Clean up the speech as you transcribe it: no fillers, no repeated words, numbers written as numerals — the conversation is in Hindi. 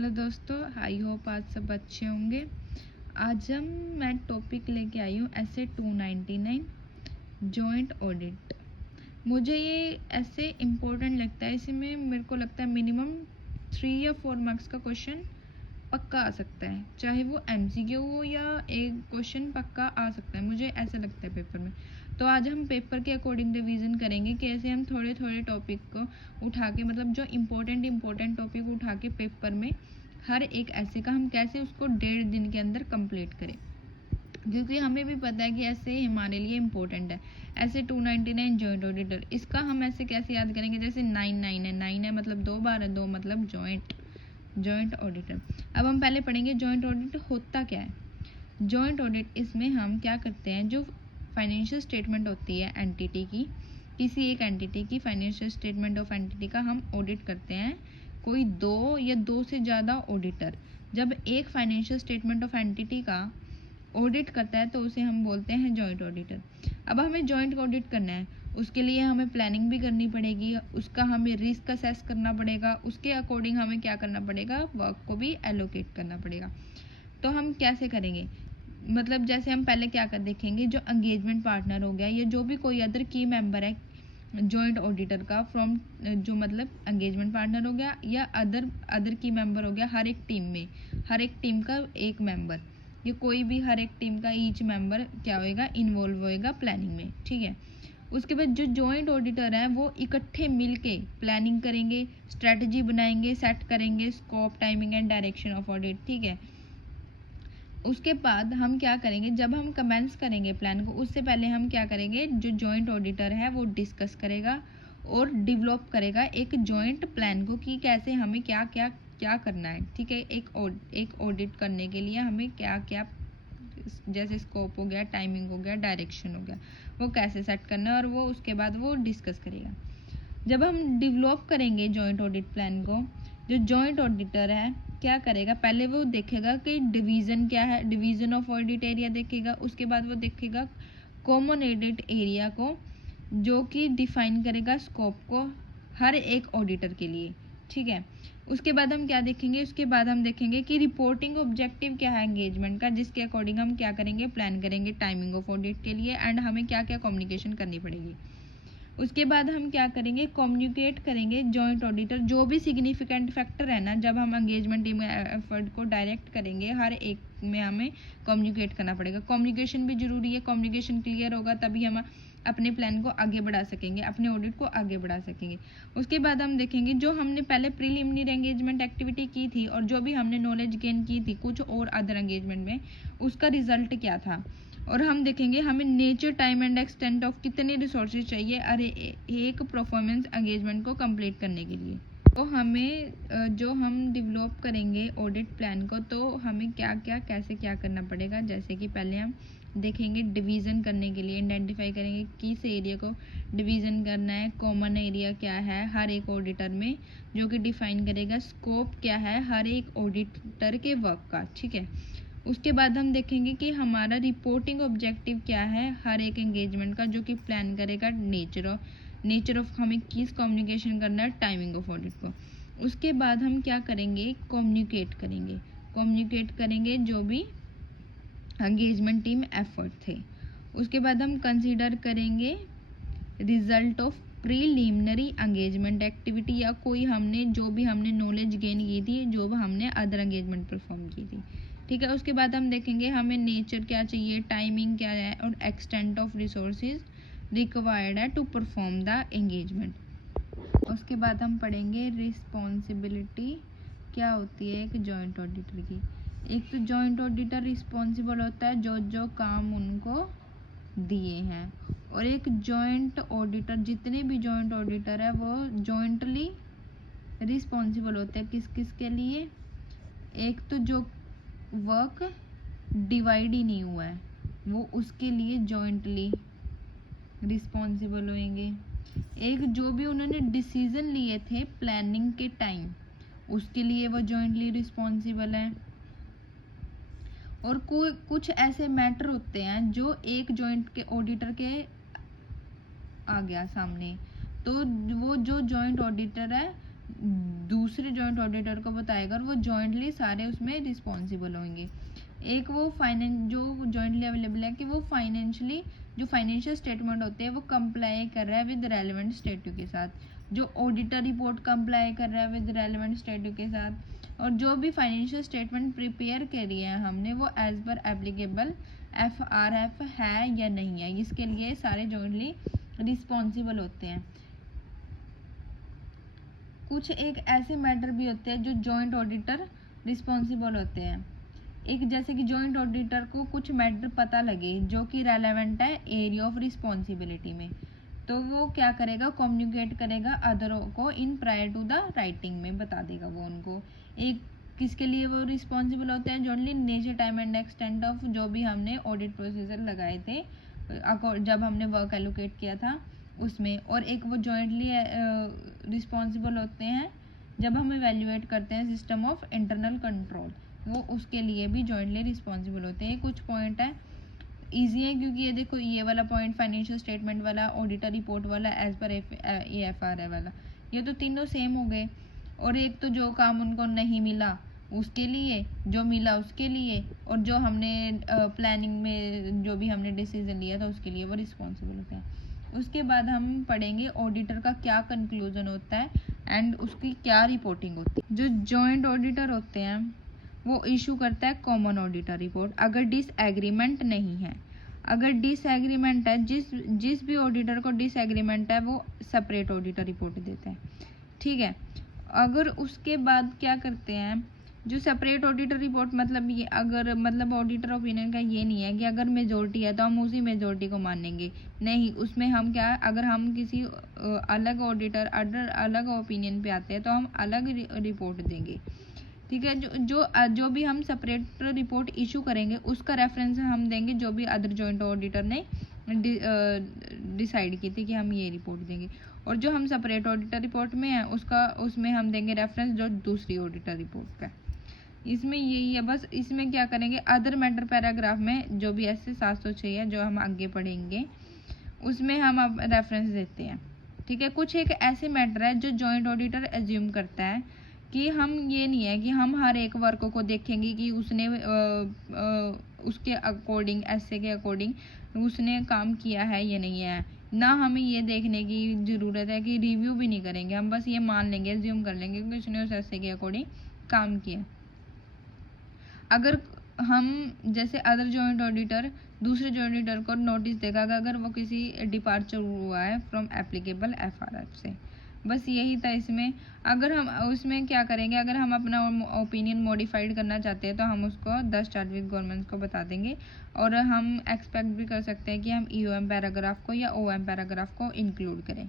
हेलो दोस्तों, आई होप आज सब अच्छे होंगे। आज मैं टॉपिक लेके आई हूँ ऐसे 299 जॉइंट ऑडिट। मुझे ये ऐसे इम्पोर्टेंट लगता है, इसमें मेरे को लगता है मिनिमम 3 या 4 मार्क्स का क्वेश्चन पक्का आ सकता है, चाहे वो एमसीक्यू हो या एक क्वेश्चन पक्का आ सकता है, मुझे ऐसा लगता है पेपर में। तो आज हम पेपर के अकॉर्डिंग रिवीजन करेंगे, कैसे हम थोड़े थोड़े टॉपिक को उठा के, मतलब जो इम्पोर्टेंट टॉपिक उठा के पेपर में हर एक ऐसे का हम कैसे उसको 1.5 दिन के अंदर कंप्लीट करें, क्योंकि हमें भी पता है कि ऐसे हमारे लिए इम्पोर्टेंट है। ऐसे 299 जॉइंट ऑडिटर, इसका हम ऐसे कैसे याद करेंगे, जैसे 9 है मतलब 2 बार है, 2 मतलब जॉइंट ऑडिटर। अब हम पहले पढ़ेंगे जॉइंट ऑडिट होता क्या है। जॉइंट ऑडिट, इसमें हम क्या करते हैं, जो फाइनेंशियल स्टेटमेंट होती है एंटिटी की, किसी एक एंटिटी की फाइनेंशियल स्टेटमेंट ऑफ एंटिटी का हम ऑडिट करते हैं। कोई 2 या 2 से ज़्यादा ऑडिटर जब एक फाइनेंशियल स्टेटमेंट ऑफ एंटिटी का ऑडिट करता है तो उसे हम बोलते हैं जॉइंट ऑडिटर। अब हमें जॉइंट ऑडिट करना है, उसके लिए हमें प्लानिंग भी करनी पड़ेगी, उसका हमें रिस्क असेस करना पड़ेगा, उसके अकॉर्डिंग हमें क्या करना पड़ेगा, वर्क को भी एलोकेट करना पड़ेगा। तो हम कैसे करेंगे, मतलब जैसे हम पहले क्या कर देखेंगे, जो एंगेजमेंट पार्टनर हो गया या जो भी कोई अदर की मेंबर है जॉइंट ऑडिटर का, फ्रॉम जो मतलब एंगेजमेंट पार्टनर हो गया या अदर की मेंबर हो गया, हर एक टीम का एक मेंबर, ये कोई भी हर एक टीम का ईच मेंबर क्या होएगा, इन्वॉल्व होएगा प्लानिंग में, ठीक है। उसके बाद जो जॉइंट ऑडिटर है वो इकट्ठे मिलके प्लानिंग करेंगे, स्ट्रेटजी बनाएंगे, सेट करेंगे scope, timing and direction of audit, ठीक है। उसके बाद हम क्या करेंगे, जब हम कमेंस करेंगे प्लान को, उससे पहले हम क्या करेंगे, जो जॉइंट ऑडिटर है वो डिस्कस करेगा और डेवलप करेगा एक जॉइंट प्लान को कि कैसे हमें क्या क्या क्या करना है, ठीक है। एक ऑडिट करने के लिए हमें क्या क्या, जैसे स्कोप हो गया, टाइमिंग हो गया, डायरेक्शन हो गया, वो कैसे सेट करना है, और वो उसके बाद वो डिस्कस करेगा। जब हम डेवलप करेंगे जॉइंट ऑडिट प्लान को, जो जॉइंट ऑडिटर है क्या करेगा, पहले वो देखेगा कि डिवीज़न क्या है, डिवीज़न ऑफ ऑडिट एरिया देखेगा। उसके बाद वो देखेगा कॉमन ऑडिट एरिया को, जो कि डिफाइन करेगा स्कोप को हर एक ऑडिटर के लिए, ठीक है। उसके बाद हम क्या देखेंगे, उसके बाद हम देखेंगे कि रिपोर्टिंग ऑब्जेक्टिव क्या है एंगेजमेंट का, जिसके अकॉर्डिंग हम क्या करेंगे, प्लान करेंगे टाइमिंग ऑफ ऑडिट के लिए, एंड हमें क्या क्या कम्युनिकेशन करनी पड़ेगी। उसके बाद हम क्या करेंगे, कम्युनिकेट करेंगे जॉइंट ऑडिटर, जो भी सिग्निफिकेंट फैक्टर है ना, जब हम एंगेजमेंट टीम एफर्ट को डायरेक्ट करेंगे, हर एक में हमें कम्युनिकेट करना पड़ेगा। कम्युनिकेशन भी जरूरी है, कम्युनिकेशन क्लियर होगा तभी हम अपने प्लान को आगे बढ़ा सकेंगे, अपने ऑडिट को आगे बढ़ा सकेंगे। उसके बाद हम देखेंगे जो हमने पहले प्रीलिमिनरी एंगेजमेंट एक्टिविटी की थी और जो भी हमने नॉलेज गेन की थी कुछ और अदर एंगेजमेंट में, उसका रिजल्ट क्या था। और हम देखेंगे हमें nature, time and extent of कितने रिसोर्सेज चाहिए अरे एक परफॉर्मेंस एंगेजमेंट को कंप्लीट करने के लिए। तो हमें जो हम डेवलप करेंगे ऑडिट प्लान को, तो हमें क्या क्या कैसे क्या करना पड़ेगा, जैसे कि पहले हम देखेंगे डिवीज़न करने के लिए आइडेंटिफाई करेंगे किस एरिया को डिवीज़न करना है, कॉमन एरिया क्या है हर एक ऑडिटर में, जो कि डिफाइन करेगा स्कोप क्या है हर एक ऑडिटर के वर्क का, ठीक है। उसके बाद हम देखेंगे कि हमारा रिपोर्टिंग ऑब्जेक्टिव क्या है हर एक एंगेजमेंट का, जो कि प्लान करेगा नेचर ऑफ हमें किस कम्युनिकेशन करना है, टाइमिंग ऑफ ऑडिट को। उसके बाद हम क्या करेंगे, कम्युनिकेट करेंगे जो भी एंगेजमेंट टीम एफर्ट थे। उसके बाद हम कंसीडर करेंगे result of preliminary engagement activity, या कोई हमने जो भी हमने नॉलेज गेन की थी, जो भी हमने अदर एंगेजमेंट परफॉर्म की थी, ठीक है। उसके बाद हम देखेंगे हमें नेचर क्या चाहिए, टाइमिंग क्या है, और एक्सटेंट ऑफ रिसोर्सेज रिक्वायर्ड है टू परफॉर्म द एंगेजमेंट। उसके बाद हम पढ़ेंगे रिस्पॉन्सिबिलिटी क्या होती है एक जॉइंट ऑडिटर की। एक तो जॉइंट ऑडिटर रिस्पॉन्सिबल होता है जो जो काम उनको दिए हैं, और एक जॉइंट ऑडिटर, जितने भी जॉइंट ऑडिटर है वो जॉइंटली रिस्पॉन्सिबल होते हैं किस किस के लिए, एक तो जो वर्क डिवाइड ही नहीं हुआ है वो उसके लिए जॉइंटली रिस्पॉन्सिबल होंगे, एक जो भी उन्होंने डिसीजन लिए थे प्लानिंग के टाइम उसके लिए वो जॉइंटली रिस्पॉन्सिबल है, और कोई कुछ ऐसे मैटर होते हैं जो एक जॉइंट के ऑडिटर के आ गया सामने, तो वो जो जॉइंट ऑडिटर है दूसरे जॉइंट ऑडिटर को बताएगा और वो जॉइंटली सारे उसमें रिस्पॉन्सिबल होंगे। एक वो जो जॉइंटली अवेलेबल है कि वो फाइनेंशियली जो फाइनेंशियल स्टेटमेंट होते हैं वो कंप्लाई कर रहा है विद रेलिवेंट स्टेट्यू के साथ, जो ऑडिटर रिपोर्ट कंप्लाई कर रहा है विद रेलिवेंट स्टेट्यू के साथ, और जो भी फाइनेंशियल स्टेटमेंट प्रिपेयर करी है हमने वो एज पर एप्लीकेबल FRF है या नहीं है, इसके लिए सारे जॉइंटली रिस्पॉन्सिबल होते हैं। कुछ एक ऐसे मैटर भी होते हैं जो जॉइंट ऑडिटर रिस्पॉन्सिबल होते हैं। एक जैसे कि जॉइंट ऑडिटर को कुछ मैटर पता लगे जो कि रेलेवेंट है एरिया ऑफ रिस्पॉन्सिबिलिटी में, तो वो क्या करेगा, कम्युनिकेट करेगा अदरों को इन प्रायर टू द राइटिंग में बता देगा वो उनको। एक किसके लिए वो रिस्पॉन्सिबल होते हैं, jointly nature time and extent of जो भी हमने ऑडिट प्रोसीजर लगाए थे जब हमने वर्क एलोकेट किया था उसमें। और एक वो जॉइंटली रिस्पॉन्सिबल होते हैं जब हम इवेल्युएट करते हैं सिस्टम ऑफ इंटरनल कंट्रोल, वो उसके लिए भी जॉइंटली रिस्पॉन्सिबल होते हैं। कुछ पॉइंट है ईजी है क्योंकि ये देखो ये वाला पॉइंट फाइनेंशियल स्टेटमेंट वाला, ऑडिटर रिपोर्ट वाला, एज पर AFR वाला, ये तो तीनों सेम हो गए। और एक तो जो काम उनको नहीं मिला उसके लिए, जो मिला उसके लिए, और जो हमने प्लानिंग में जो भी हमने डिसीजन लिया था उसके लिए वो रिस्पॉन्सिबल होते हैं। उसके बाद हम पढ़ेंगे ऑडिटर का क्या कंक्लूजन होता है एंड उसकी क्या रिपोर्टिंग होती है। जो जॉइंट ऑडिटर होते हैं वो इशू करता है कॉमन ऑडिटर रिपोर्ट अगर डिसएग्रीमेंट नहीं है। अगर डिसएग्रीमेंट है, जिस भी ऑडिटर को डिसएग्रीमेंट है वो सेपरेट ऑडिटर रिपोर्ट देता है, ठीक है। अगर उसके बाद क्या करते हैं, जो सेपरेट ऑडिटर रिपोर्ट मतलब ये अगर मतलब ऑडिटर ओपिनियन का ये नहीं है कि अगर मेजोरिटी है तो हम उसी मेजोरिटी को मानेंगे, नहीं, उसमें हम क्या, अगर हम किसी अलग ऑडिटर अलग ओपिनियन पे आते हैं तो हम अलग रिपोर्ट देंगे, ठीक है। जो भी हम सेपरेट रिपोर्ट इशू करेंगे उसका रेफरेंस हम देंगे जो भी अदर जॉइंट ऑडिटर ने डिसाइड की थी कि हम ये रिपोर्ट देंगे, और जो हम सेपरेट ऑडिटर रिपोर्ट में है उसमें हम देंगे रेफरेंस जो दूसरी ऑडिटर रिपोर्ट का। इसमें यही है बस। इसमें क्या करेंगे, अदर मैटर पैराग्राफ में जो भी ऐसे 706 है जो हम आगे पढ़ेंगे उसमें हम अब रेफरेंस देते हैं, ठीक है। कुछ एक ऐसे मैटर है जो जॉइंट ऑडिटर एज्यूम करता है कि हम ये नहीं है कि हम हर एक वर्क को देखेंगे कि उसने उसके अकॉर्डिंग ऐसे के अकॉर्डिंग उसने काम किया है या नहीं है, ना हमें ये देखने की ज़रूरत है कि रिव्यू भी नहीं करेंगे, हम बस ये मान लेंगे, एज्यूम कर लेंगे कि उसने उस ऐसे के अकॉर्डिंग काम किया। अगर हम जैसे अदर जॉइंट ऑडिटर दूसरे जॉइंट ऑडिटर को नोटिस देगा अगर वो किसी डिपार्चर हुआ है फ्रॉम एप्लीकेबल FRF से, बस यही था इसमें। अगर हम उसमें क्या करेंगे, अगर हम अपना ओपिनियन मॉडिफाइड करना चाहते हैं तो हम उसको 10 स्टैट्यूटरी गवर्नमेंट को बता देंगे, और हम एक्सपेक्ट भी कर सकते हैं कि हम EOM पैराग्राफ को या OM पैराग्राफ को इंक्लूड करें।